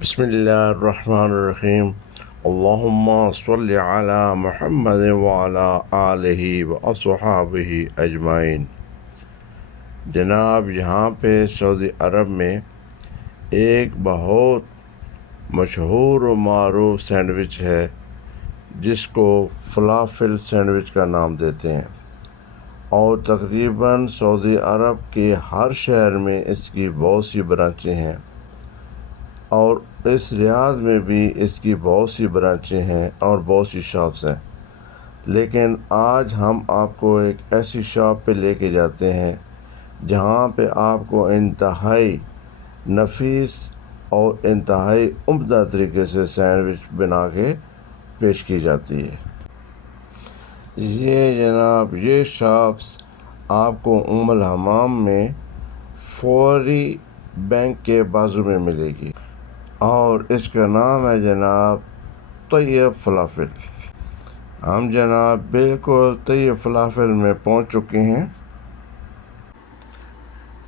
بسم اللہ الرحمن الرحیم اللہم صلی علی محمد وعلی آلہ واصحابہ اجمعین۔ جناب یہاں پہ سعودی عرب میں ایک بہت مشہور و معروف سینڈوچ ہے جس کو فلافل سینڈوچ کا نام دیتے ہیں، اور تقریباً سعودی عرب کے ہر شہر میں اس کی بہت سی برانچیں ہیں، اور اس ریاض میں بھی اس کی بہت سی برانچیں ہیں اور بہت سی شاپس ہیں۔ لیکن آج ہم آپ کو ایک ایسی شاپ پہ لے کے جاتے ہیں جہاں پہ آپ کو انتہائی نفیس اور انتہائی عمدہ طریقے سے سینڈوچ بنا کے پیش کی جاتی ہے۔ یہ جناب یہ شاپس آپ کو الحمام میں فوری بینک کے بازو میں ملے گی، اور اس کا نام ہے جناب طیب فلافل۔ ہم جناب بالکل طیب فلافل میں پہنچ چکے ہیں۔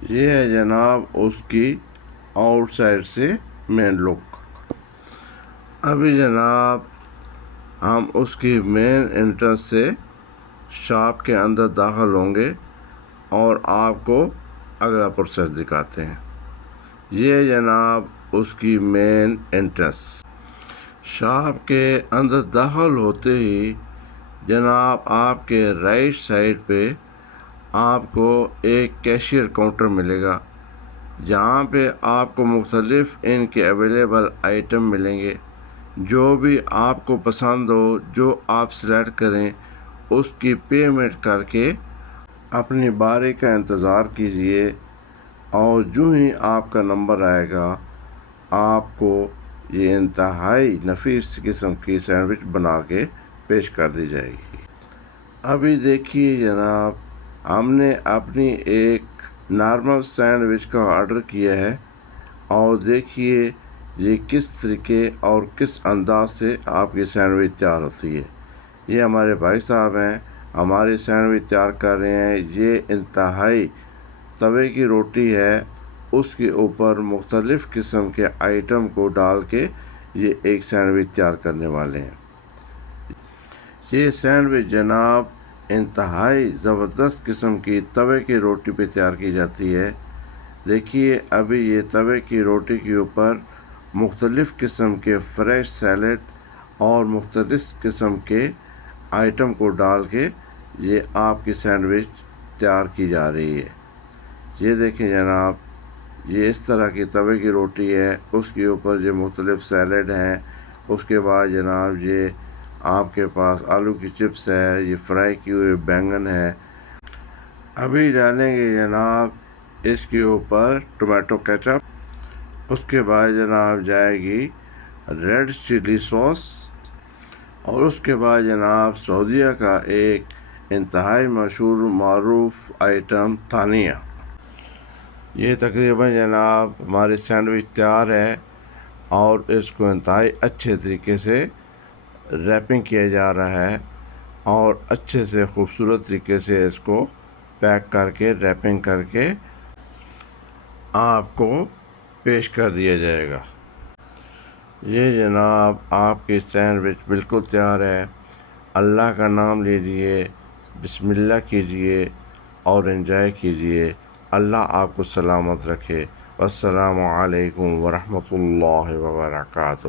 یہ ہے جناب اس کی آؤٹ سائڈ سے مین لک۔ ابھی جناب ہم اس کی مین انٹرنس سے شاپ کے اندر داخل ہوں گے اور آپ کو اگلا پروسیس دکھاتے ہیں۔ یہ جناب اس کی مین انٹرنس۔ شاپ کے اندر داخل ہوتے ہی جناب آپ کے رائٹ سائڈ پہ آپ کو ایک کیشیئر کاؤنٹر ملے گا، جہاں پہ آپ کو مختلف ان کے اویلیبل آئٹم ملیں گے۔ جو بھی آپ کو پسند ہو، جو آپ سلیکٹ کریں، اس کی پیمنٹ کر کے اپنی باری کا انتظار کیجئے، اور جو ہی آپ کا نمبر آئے گا آپ کو یہ انتہائی نفیس قسم کی سینڈوچ بنا کے پیش کر دی جائے گی۔ ابھی دیکھیے جناب ہم نے اپنی ایک نارمل سینڈوچ کا آرڈر کیا ہے، اور دیکھیے یہ کس طریقے اور کس انداز سے آپ کی سینڈوچ تیار ہوتی ہے۔ یہ ہمارے بھائی صاحب ہیں، ہماری سینڈوچ تیار کر رہے ہیں۔ یہ انتہائی توے کی روٹی ہے، اس کے اوپر مختلف قسم کے آئٹم کو ڈال کے یہ ایک سینڈوچ تیار کرنے والے ہیں۔ یہ سینڈوچ جناب انتہائی زبردست قسم کی توے کی روٹی پہ تیار کی جاتی ہے۔ دیکھیے ابھی یہ توے کی روٹی کے اوپر مختلف قسم کے فریش سیلڈ اور مختلف قسم کے آئٹم کو ڈال کے یہ آپ کی سینڈوچ تیار کی جا رہی ہے۔ یہ دیکھیں جناب یہ اس طرح کی توے کی روٹی ہے، اس کے اوپر یہ مختلف سیلڈ ہیں، اس کے بعد جناب یہ آپ کے پاس آلو کی چپس ہے، یہ فرائی کی ہوئی بینگن ہے۔ ابھی ڈالیں گے جناب اس کے اوپر ٹومیٹو کیچپ، اس کے بعد جناب جائے گی ریڈ چلی سوس، اور اس کے بعد جناب سعودیہ کا ایک انتہائی مشہور معروف آئٹم تھانیہ۔ یہ تقریباً جناب ہماری سینڈوچ تیار ہے، اور اس کو انتہائی اچھے طریقے سے ریپنگ کیا جا رہا ہے، اور اچھے سے خوبصورت طریقے سے اس کو پیک کر کے ریپنگ کر کے آپ کو پیش کر دیا جائے گا۔ یہ جناب آپ کی سینڈوچ بالکل تیار ہے۔ اللہ کا نام لیجئے، بسم اللہ کیجئے اور انجوائے کیجئے۔ اللہ آپ کو سلامت رکھے۔ السلام علیکم ورحمۃ اللہ وبرکاتہ۔